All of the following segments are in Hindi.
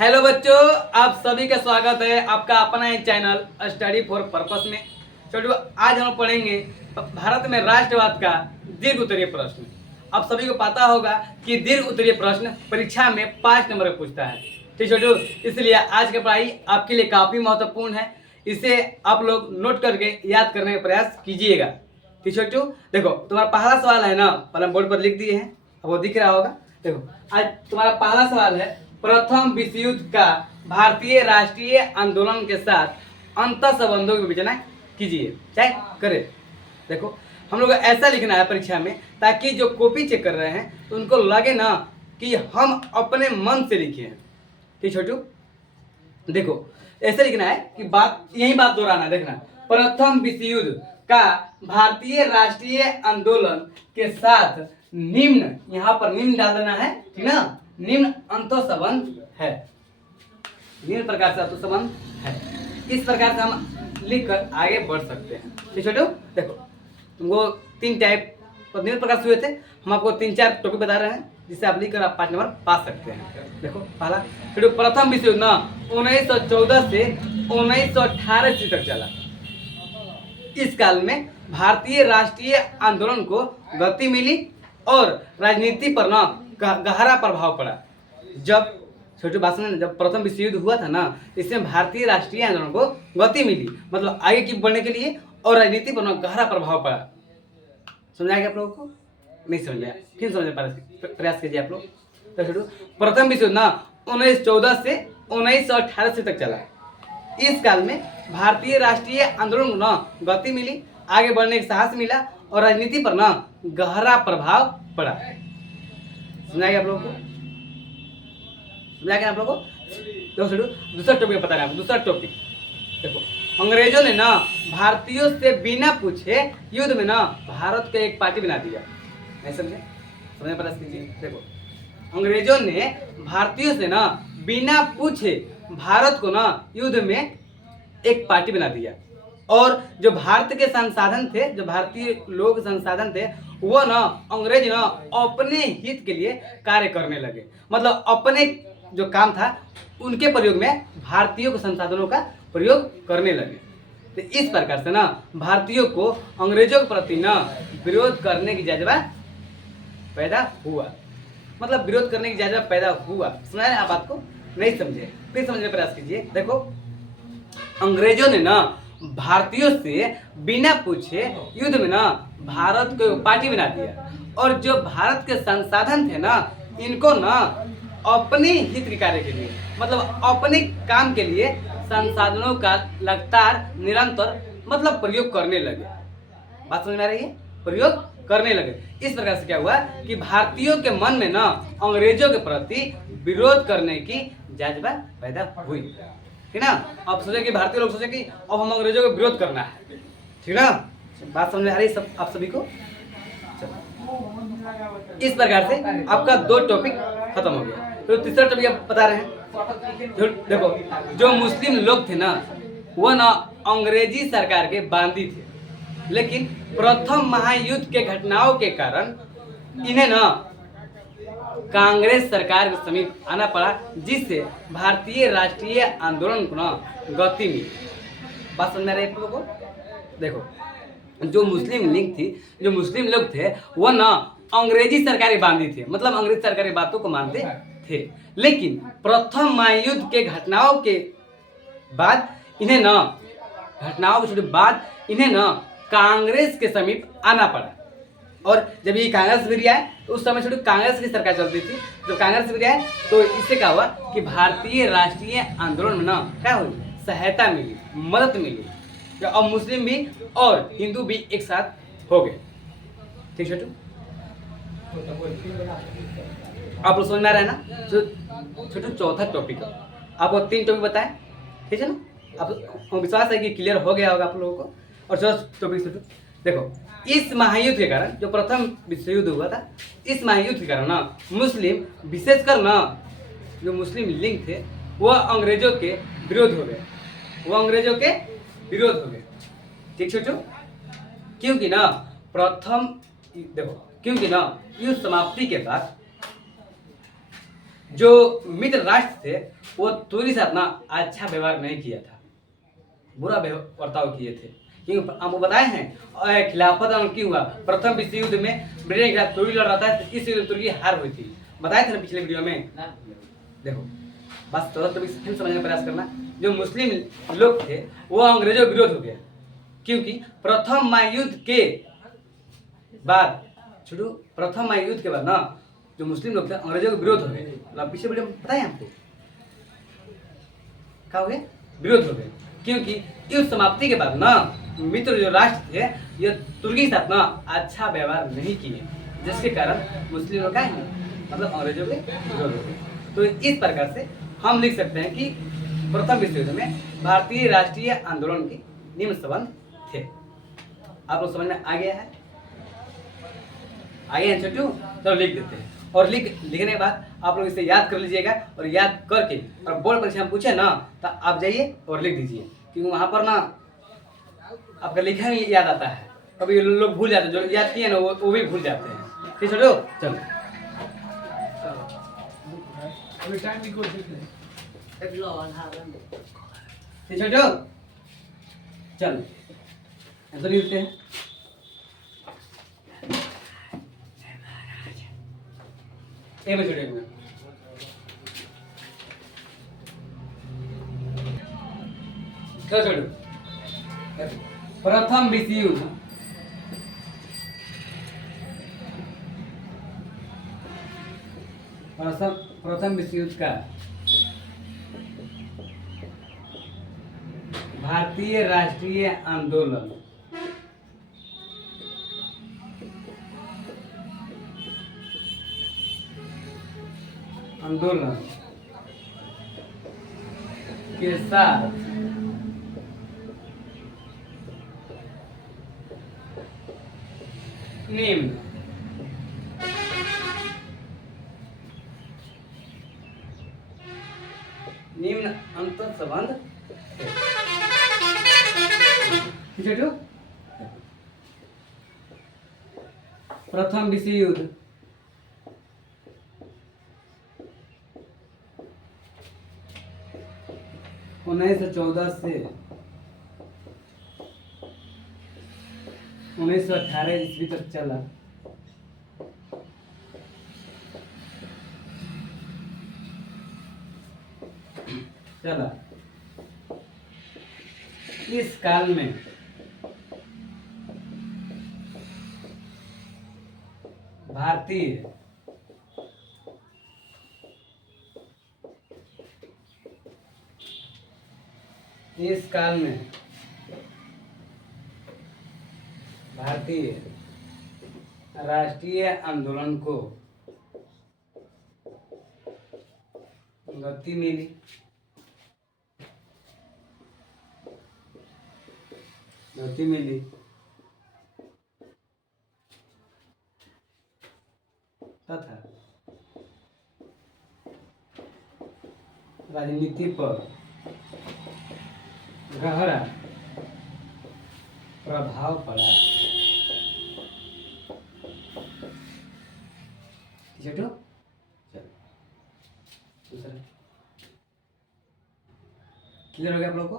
हेलो बच्चों, आप सभी का स्वागत है आपका अपना एक चैनल स्टडी फॉर पर्पस में। छोटू, आज हम पढ़ेंगे भारत में राष्ट्रवाद का दीर्घ उत्तरीय प्रश्न। आप सभी को पता होगा कि दीर्घ उत्तरीय प्रश्न परीक्षा में 5 नंबर में पूछता है। ठीक छोटू, इसलिए आज की पढ़ाई आपके लिए काफी महत्वपूर्ण है। इसे आप लोग नोट करके याद करने का प्रयास कीजिएगा। ठीक छोटू, देखो तुम्हारा पहला सवाल है ना, पहले बोर्ड पर लिख दिए हैं, अब वो दिख रहा होगा। देखो आज तुम्हारा पहला सवाल है, प्रथम विश्व युद्ध का भारतीय राष्ट्रीय आंदोलन के साथ अंतर संबंधों की विवेचना कीजिए। चाहे करे, देखो हम लोग ऐसा लिखना है परीक्षा में, ताकि जो कॉपी चेक कर रहे हैं तो उनको लगे ना कि हम अपने मन से लिखे हैं। ठीक छोटू, देखो ऐसे लिखना है कि बात यही बात दोहराना है। देखना, प्रथम विश्व युद्ध का भारतीय राष्ट्रीय आंदोलन के साथ निम्न, यहाँ पर निम्न डाल देना है, ठीक ना। निम्न अंतर संबंध है, निम्न प्रकार से अंतर संबंध है। इस प्रकार से हम लिखकर आगे बढ़ सकते हैं। ठीक छोटू, देखो तुमको 3 टाइप निम्न प्रकार से हुए थे, हम आपको 3-4 टॉपिक बता रहे हैं जिससे आप लिखकर आप 5 नंबर पा सकते हैं। देखो पहला छोटू, प्रथम विश्व युद्ध ना 1914 से 1918 ईस्वी तक चला। इस काल में भारतीय राष्ट्रीय आंदोलन को गति मिली और राजनीति पर ना गहरा प्रभाव पड़ा। जब छोटे बात सुने, जब प्रथम विश्व युद्ध हुआ था ना, इसमें भारतीय राष्ट्रीय आंदोलन को गति मिली, मतलब आगे की बढ़ने के लिए, और राजनीति पर ना गहरा प्रभाव पड़ा। समझ आएगा आप लोगों को? नहीं समझ आया, फिर समझने प्रयास कीजिए आप लोग। तो छोटू, प्रथम विश्व युद्ध ना 1914 से 1918 तक चला। इस काल में भारतीय राष्ट्रीय आंदोलन को ना गति मिली, आगे बढ़ने का साहस मिला और राजनीति पर ना गहरा प्रभाव पड़ा। समझाएगा आप लोगों को? समझाएगा आप लोगों को? तो दूसरा टॉपिक बता रहे हैं। दूसरा टॉपिक देखो, अंग्रेजों ने ना भारतीयों से बिना पूछे युद्ध में ना भारत को एक पार्टी बना दिया। नहीं समझे? समझने प्रयास कीजिए। देखो, अंग्रेजों ने भारतीयों से ना बिना पूछे भारत को ना युद्ध में एक पार्टी बना दिया, और जो भारत के संसाधन थे, जो भारतीय लोग संसाधन थे, वो ना अंग्रेज ना अपने हित के लिए कार्य करने लगे। मतलब अपने जो काम था उनके प्रयोग में भारतीयों के संसाधनों का प्रयोग करने लगे। तो इस प्रकार से ना भारतीयों को अंग्रेजों के प्रति ना विरोध करने की जज्बा पैदा हुआ। मतलब विरोध करने की जज्बा पैदा हुआ। सुना है आप बात को? नहीं समझे? फिर समझने का प्रयास कीजिए। देखो, अंग्रेजों ने ना भारतीयों से बिना पूछे युद्ध में ना भारत को पार्टी बना दिया, और जो भारत के संसाधन थे ना, इनको ना अपने हित के कार्य के लिए, मतलब अपने काम के लिए संसाधनों का लगातार निरंतर मतलब प्रयोग करने लगे। बात समझ में आ रही है? प्रयोग करने लगे। इस प्रकार से क्या हुआ कि भारतीयों के मन में ना अंग्रेजों के प्रति विरोध करने की जज्बा पैदा हुई। ठीक ना? अब सोचे कि भारतीय लोग सोचे कि अब हम अंग्रेजों का विरोध करना है। ठीक ना? बात समझ में आ रही सब आप सभी को? इस प्रकार से आपका 2 टॉपिक खत्म हो गया। तो तीसरा टॉपिक आप बता रहे हैं। देखो, जो मुस्लिम लोग थे ना, वो ना अंग्रेजी सरकार के बांदी थे, लेकिन प्रथम महायुद्ध के घटनाओं के कारण इन्हें ना कांग्रेस सरकार के समीप आना पड़ा, जिससे भारतीय राष्ट्रीय आंदोलन को ना गति मिली। बात समझ में आ रही है आप लोगों को? देखो, जो मुस्लिम लीग थी, जो मुस्लिम लोग थे, वो ना अंग्रेजी सरकारी बांधी थे, मतलब अंग्रेजी सरकारी बातों को मानते थे, लेकिन प्रथम महायुद्ध के घटनाओं के बाद इन्हें ना कांग्रेस के समीप आना पड़ा। और जब ये कांग्रेस भी आए तो उस समय छोटी कांग्रेस की सरकार चलती थी। जब कांग्रेस भी आए तो इससे क्या हुआ कि भारतीय राष्ट्रीय आंदोलन में ना क्या हुई, सहायता मिली, मदद मिली। अब मुस्लिम भी और हिंदू भी एक साथ हो गए। ठीक छोटू, आप लोग समझ में आ रहा है ना? छोटू, चौथा टॉपिक आपको 3 टॉपिक बताए, ठीक है ना? आप विश्वास है कि क्लियर हो गया होगा आप लोगों को। और चौथा टॉपिक छोटू, देखो, इस महायुद्ध के कारण, जो प्रथम विश्व युद्ध हुआ था, इस महायुद्ध के कारण ना मुस्लिम, विशेषकर ना जो मुस्लिम लीग थे, वह अंग्रेजों के विरोध हो गए। ठीक छोटू, क्योंकि ना युद्ध समाप्ति के बाद जो मित्र राष्ट्र थे वो तुर्की साथ ना अच्छा व्यवहार नहीं किया था, बुरा बर्ताव किए थे। क्योंकि आपको बताए हैं खिलाफत आंदोलन क्यों हुआ, प्रथम विश्व युद्ध में ब्रिटेन के खिलाफ तुर्की लड़ रहा था, इस युद्ध तुर्की हार हुई थी, बताए थे ना पिछले वीडियो में। देखो बस थोड़ा तो फिर समझने का प्रयास करना। जो मुस्लिम लोग थे वो अंग्रेजों के विरोध हो गया, क्योंकि प्रथम महायुद्ध के बाद छोड़ो, प्रथम महायुद्ध के बाद ना जो मुस्लिम लोग थे अंग्रेजों के विरोध हो गए। मतलब पिछले वीडियो में बताया आपको क्या हो गया, विरोध हो गए। क्योंकि युद्ध समाप्ति के बाद ना मित्र जो राष्ट्र थे ये तुर्की के साथ ना अच्छा व्यवहार नहीं किए, जिसके कारण मुस्लिम लोग मतलब अंग्रेजों के विरोध हो गए। तो इस प्रकार से हम लिख सकते हैं कि प्रथम विश्व युद्ध में भारतीय राष्ट्रीय आंदोलन के निम्न संबंध थे। आप लोग समझ में आ गया है, आगे हैं छोटू, चलो लिख देते हैं। और लिखने के बाद आप लोग इसे याद कर लीजिएगा, और याद करके और बोर्ड परीक्षा में पूछे ना तो आप जाइए और लिख दीजिए, क्योंकि वहां पर ना आपका लिखा ही याद आता है। कभी लोग भूल जाते हैं, जो याद किए ना वो भी भूल जाते हैं। ठीक छोटू, चलो ठीक छोटू, चलो ऐसा लिखते हैं। एक मिनट छोटे में छोटू, प्रथम विश्व युद्ध प्रथम विश्व युद्ध का भारतीय राष्ट्रीय आंदोलन के साथ निम्न अंतर संबंध है। प्रथम विश्व युद्ध 1914 से 1918 ईस्वी तक चला। इस काल में भारतीय राष्ट्रीय आंदोलन को गति मिली तथा राजनीति पर गहरा प्रभाव पड़ा। चलो दूसरा क्लियर हो गया आप लोगों को?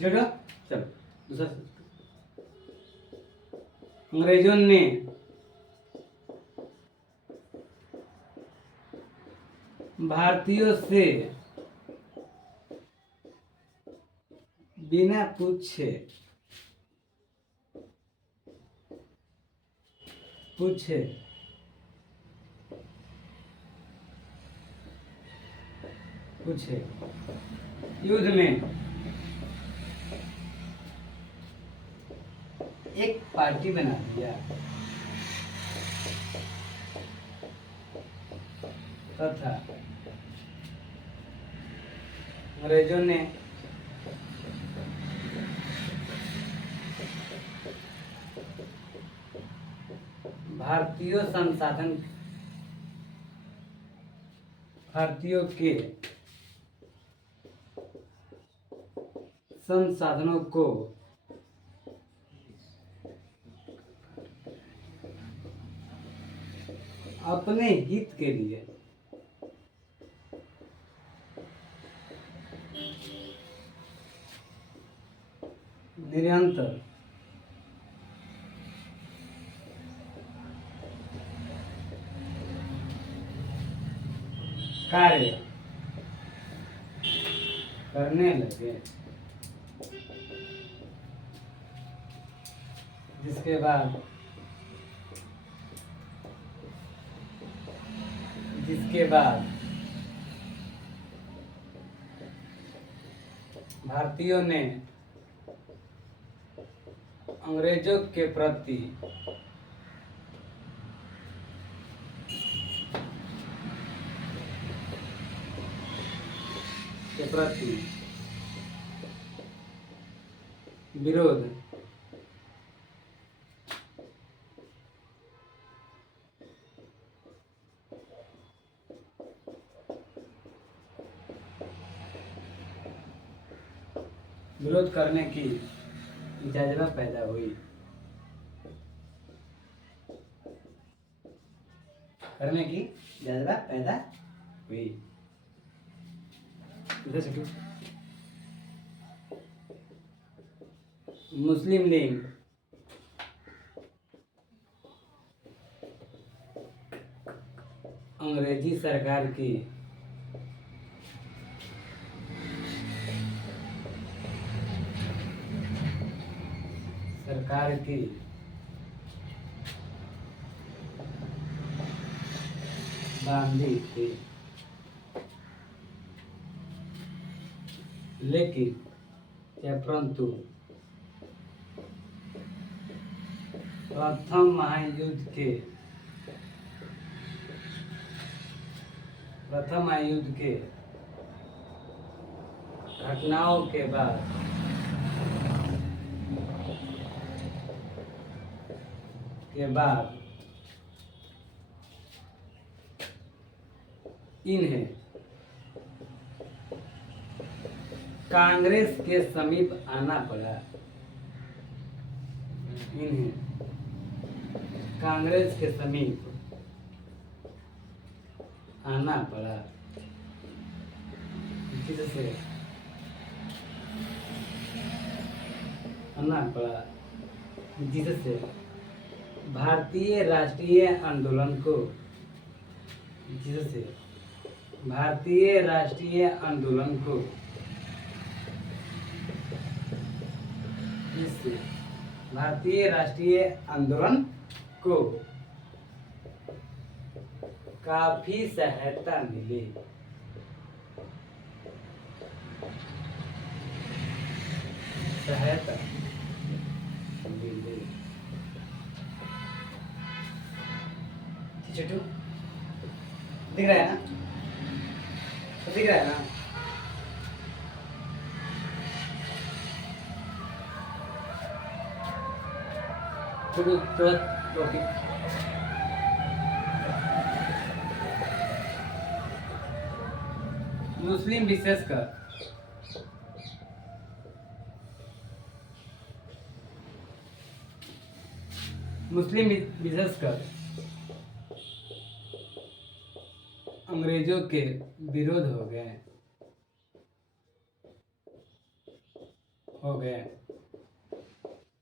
चलो दूसरा, अंग्रेजों ने भारतीयों से बिना पूछे युद्ध में एक पार्टी बना दिया तथा अंग्रेजों ने भारतीय संसाधन भारतीयों के संसाधनों को अपने हित के लिए निरंतर कार्य करने लगे, जिसके बाद भारतीयों ने अंग्रेजों के प्रति विरोध करने की जज्बा पैदा हुई। मुस्लिम लीग अंग्रेजी सरकार की बांधी थी, परंतु प्रथम महायुद्ध के घटनाओं के बाद इन्हें कांग्रेस के समीप आना पड़ा। जिससे भारतीय राष्ट्रीय आंदोलन को काफी सहायता मिली। छोटू दिख रहा है ना? टॉपिक मुस्लिम विशेषकर अंग्रेजों के विरोध हो गए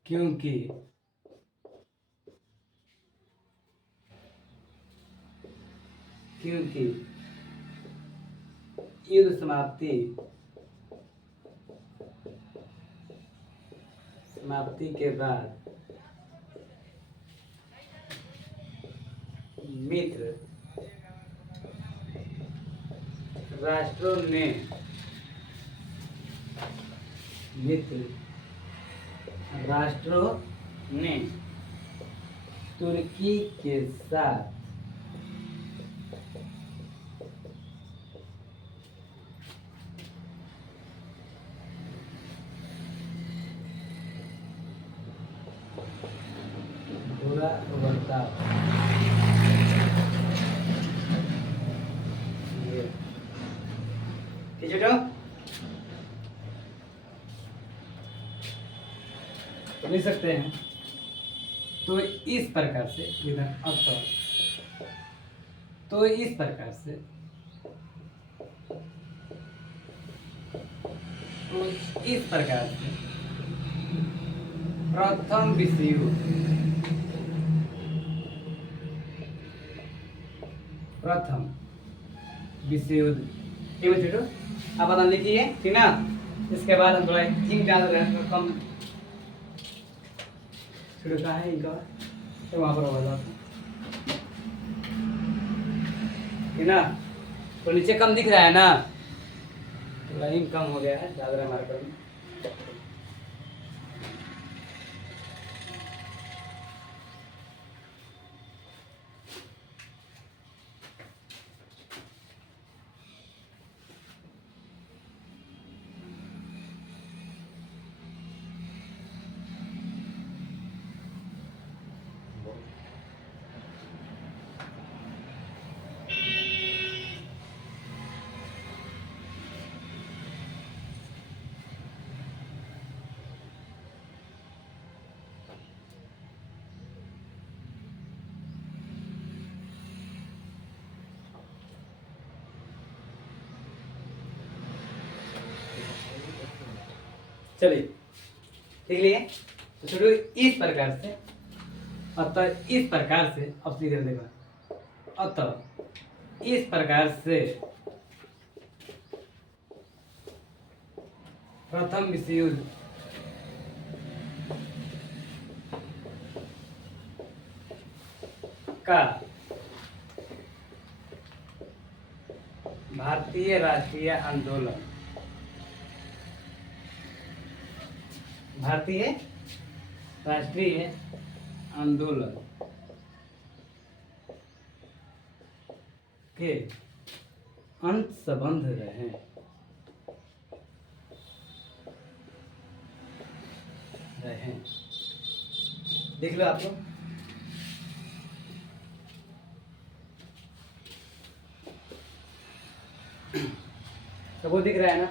क्योंकि युद्ध समाप्ति के बाद मित्र राष्ट्रों ने तुर्की के साथ बुरा बर्ताव ठीक है तो लिख सकते हैं। तो इस प्रकार से इधर तो इस प्रकार से प्रथम विश्व युद्ध ठीक है छोटू। अब आप लिखिए ठीक ना। इसके बाद हम थोड़ा इंक डाल रहे हैं तो कम छोटू कहाँ है इनका तो वहाँ पर होगा ठीक ना। तो नीचे कम दिख रहा है ना, थोड़ा इंक कम हो गया है, डाल रहे हैं मार्कर में। चलिए ठीक लिए तो छोटू इस प्रकार से अतः इस प्रकार से अब सीधे देखो अतः इस प्रकार से प्रथम विश्व युद्ध का भारतीय राष्ट्रीय आंदोलन के अंत संबंध रहे। देख लो आप लोग तो वो दिख रहा है ना।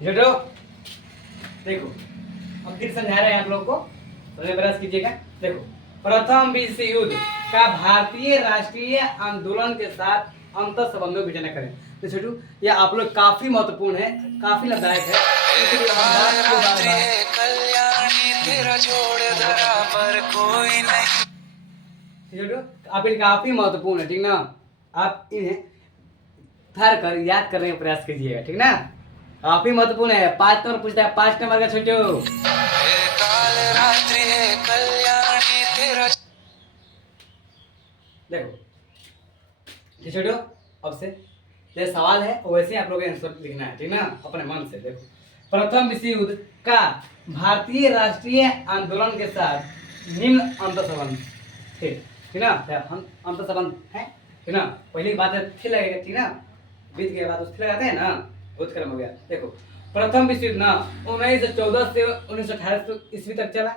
जोटो देखो अब फिर समझा रहे हैं आप लोग को, समझने प्रयास कीजिएगा। देखो प्रथम विश्व युद्ध का भारतीय राष्ट्रीय आंदोलन के साथ अंतर संबंधों की विचारणा करें। तो छोटू यह आप लोग काफी महत्वपूर्ण है, काफी लाभदायक है। छोटू आप इन्हें काफी महत्वपूर्ण है ठीक ना। आप इन्हें ठहर कर याद करने का प्रयास कीजिएगा ठीक ना। काफी महत्वपूर्ण है। 5 नंबर पूछता है, 5 नंबर का छोटू। देखो ये छोटू अब से जैसे सवाल है वैसे आप लोगों को आंसर लिखना है ठीक ना, अपने मन से। देखो प्रथम विश्व युद्ध का भारतीय राष्ट्रीय आंदोलन के साथ निम्न अंतर संबंध थे ठीक ना। अंतर संबंध है ठीक ना। पहली बात है थी लगेगा ठीक ना, बीत के बाद उससे लगाते हैं ना, बहुत क्रम हो गया। देखो प्रथम विश्व युद्ध ना 1914 से 1918 ईस्वी तक चला।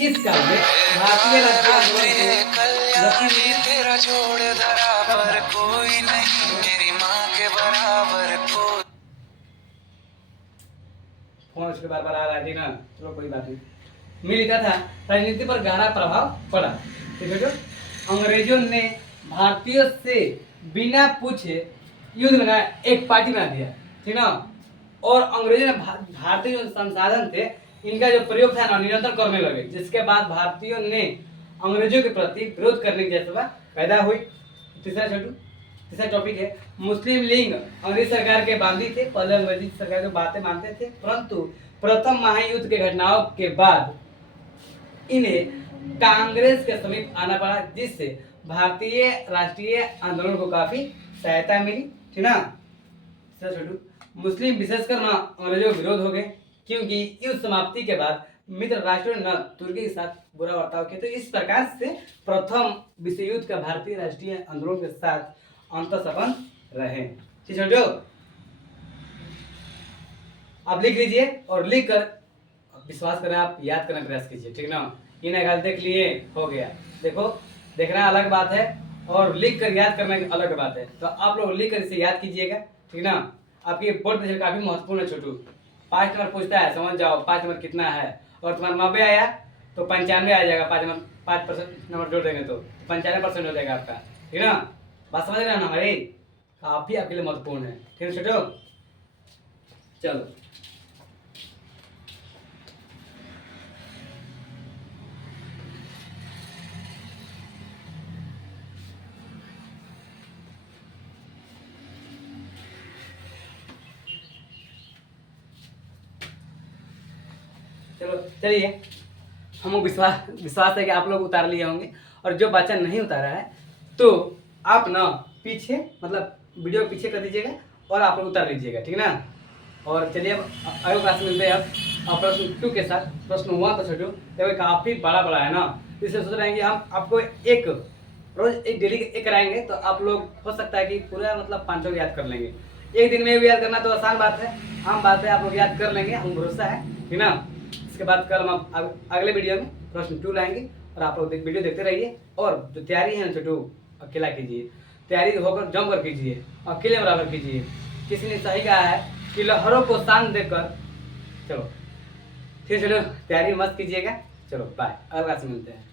इस काल में भारतीय राष्ट्रीय आंदोलन तेरा जोड़ धरा पर कोई नहीं, मेरी मां के बराबर कोई। फोन उसके बार बार आ रहा है ना, चलो कोई बात नहीं। मिलता था राजनीति पर गहरा प्रभाव पड़ा। ठीक है, अंग्रेजों ने भारतीयों से बिना पूछे युद्ध में एक पार्टी बना दिया ठीक ना। और अंग्रेजों ने भारतीय जो संसाधन थे इनका जो प्रयोग था ना निरंतर करने लगे, जिसके बाद भारतीयों ने अंग्रेजों के प्रति विरोध करने की जज्बा पैदा हुई। तीसरा टॉपिक है मुस्लिम लीग अंग्रेज सरकार के बांधी थे। पहले अंग्रेजी सरकार की बातें मानते थे, परंतु प्रथम महायुद्ध के घटनाओं के बाद इन्हें कांग्रेस के समीप आना पड़ा, जिससे भारतीय राष्ट्रीय आंदोलन को काफी सहायता मिली ठीक ना। मुस्लिम विशेषकर न अंग्रेजों का विरोध हो गए, क्योंकि युद्ध समाप्ति के बाद मित्र राष्ट्रों ने तुर्की के साथ बुरा बर्ताव किया। तो इस प्रकार से प्रथम विश्व युद्ध का भारतीय राष्ट्रीय आंदोलन के साथ अंतर संबंध रहे। ठीक है, आप लिख लीजिए और लिख कर विश्वास करें, आप याद करने का प्रयास कीजिए ठीक ना। ये निकाल देख लिए, हो गया। देखो, देखना अलग बात है और लिख कर याद करना की अलग बात है। तो आप लोग लिख कर इसे याद कीजिएगा, ठीक ना। आपकी बोर्ड परीक्षा काफी महत्वपूर्ण है छोटू। 5 नंबर पूछता है, समझ जाओ 5 नंबर कितना है। और तुम्हारा 90 आया तो 95 आ जाएगा, 5% नंबर जोड़ देंगे तो 95% हो जाएगा आपका, ठीक ना। बात समझ रहे हो ना हमारी, काफी आपके लिए महत्वपूर्ण है, ठीक है छोटू। चलो चलो चलिए, हम विश्वास विश्वास है कि आप लोग उतार लिए होंगे। और जो बच्चा नहीं उतारा है तो आप ना पीछे, मतलब वीडियो पीछे कर दीजिएगा और आप लोग उतार लीजिएगा, ठीक ना। और चलिए अब अगले क्लास में मिलते हैं अब प्रश्न 2 के साथ। प्रश्न 1 तो छोटू देखो काफ़ी बड़ा बड़ा है ना, इसलिए सोच रहे हैं कि हम आपको एक रोज एक डेली एक कराएंगे तो आप लोग हो सकता है कि पूरा मतलब 500 याद कर लेंगे। एक दिन में भी याद करना तो आसान बात है, आम बात है, आप लोग याद कर लेंगे, हम भरोसा है, ठीक ना। इसके बाद कल हम अगले वीडियो में प्रश्न 2 लाएंगे और आप लोग वीडियो देखते रहिए। और जो तैयारी है ना छोटू, अकेला कीजिए, तैयारी होकर जम कर कीजिए, अकेले बराबर कीजिए। किसी ने सही कहा है कि लहरों को शान देकर, चलो फिर चलो तैयारी मत कीजिएगा। चलो बाय, अगला क्लास में मिलते हैं।